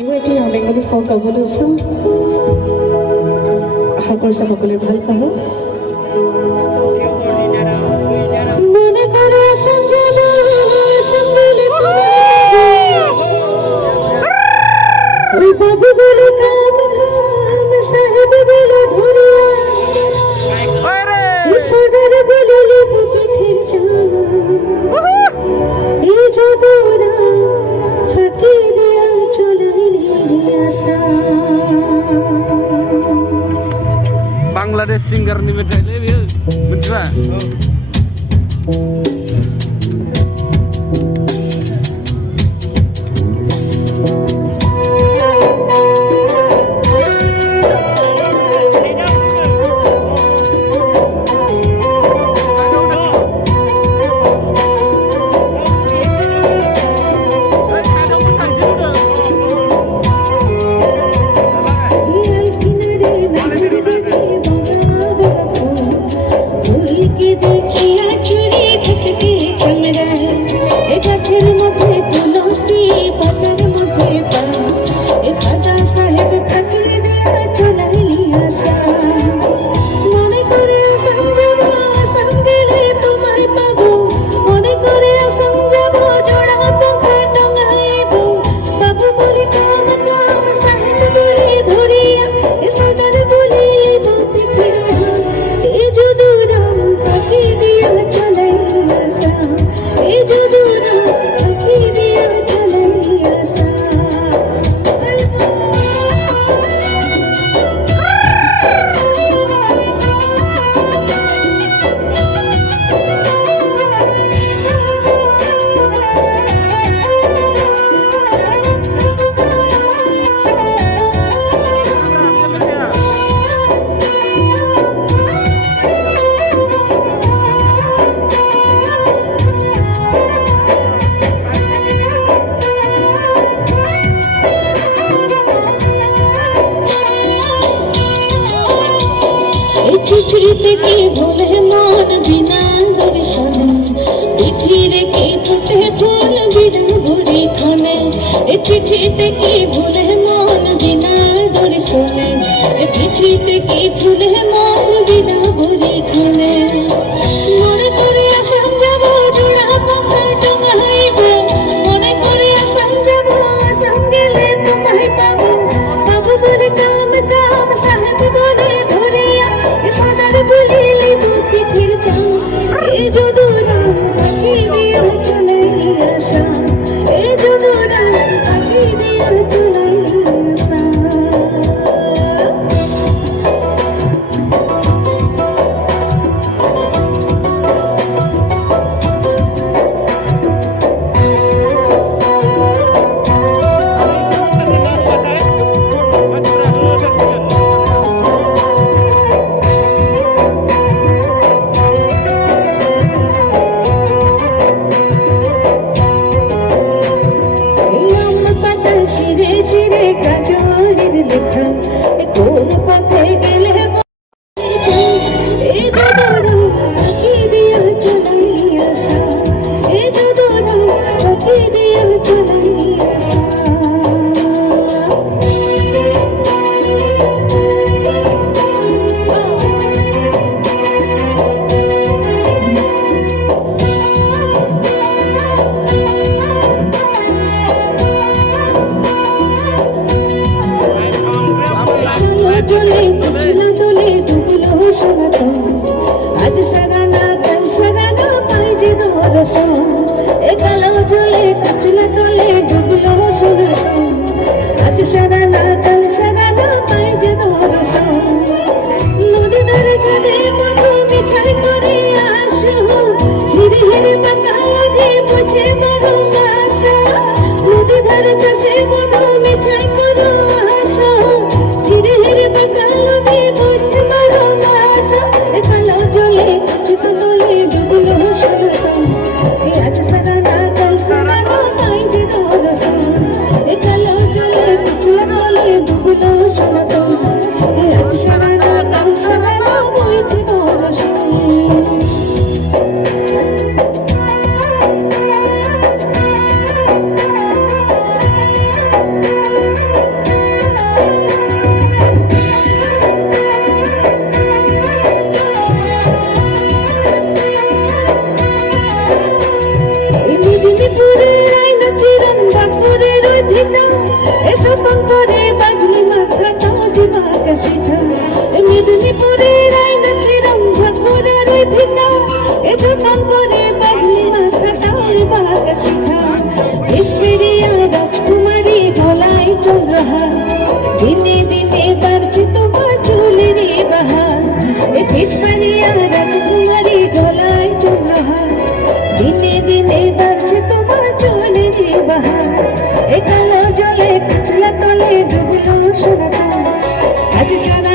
Waiting on Bengali folk evolution. Hakorsa hakole bhal pabo. Mone kore sanjana sambile oi babu bole kaam kaam sahib bole dhuriya oi sagar bole lib pithi chana ei jodura faki diya cholai liya sa Bangladesh singer ni metai le menjua চিঠিতে কি ভুলে মন বিনা দর্শনে চিঠিরে কি ফুটে ফুল বিনা ভরি ক্ষণে এ চিঠিতে কি ভুলে মন বিনা দর্শনে এ চিঠিতে কি ফুলে মন বিনা ভরি ক্ষণে মনে করে আসাম যাব জোড়া পাখা টঙ্গাইব মনে করে আসাম যাব আসাম গেলে তোমায় পাবো পাবো বলে কাম কাম সাহেব বলে ধরিয়া সাদার বলে লিবু পিঠির চাও এ যদুরা পাখি দিয়া চলে আসা এ যদুরা পাখি দিয়া চলে আসা চাষে মধু মিঠাই করো আসো ধীরে ধীরে বাঁকালো এ যতন করে বাঁধলি মাথা তাজ বাঁকা সিধা এ মেদিনীপুরের আইনাতে রংপুরের ওই ভিটা এ যতন করে বাঁধলি মাথা তাজ বাঁকা সিধা এসপেরিয়া রাজকুমারী গলায় চন্দ্রহার দিনে দিনে বাড়ছে তোমার চুলের বাহার এ পিছপাড়িয়া রাজকুমারী গলায় চন্দ্রহার দিনে দিনে বাড়ছে তোমার চুলের বাহার এ কালো জলে কাছলা তলে ডুবলো সোনাটা আজ সারা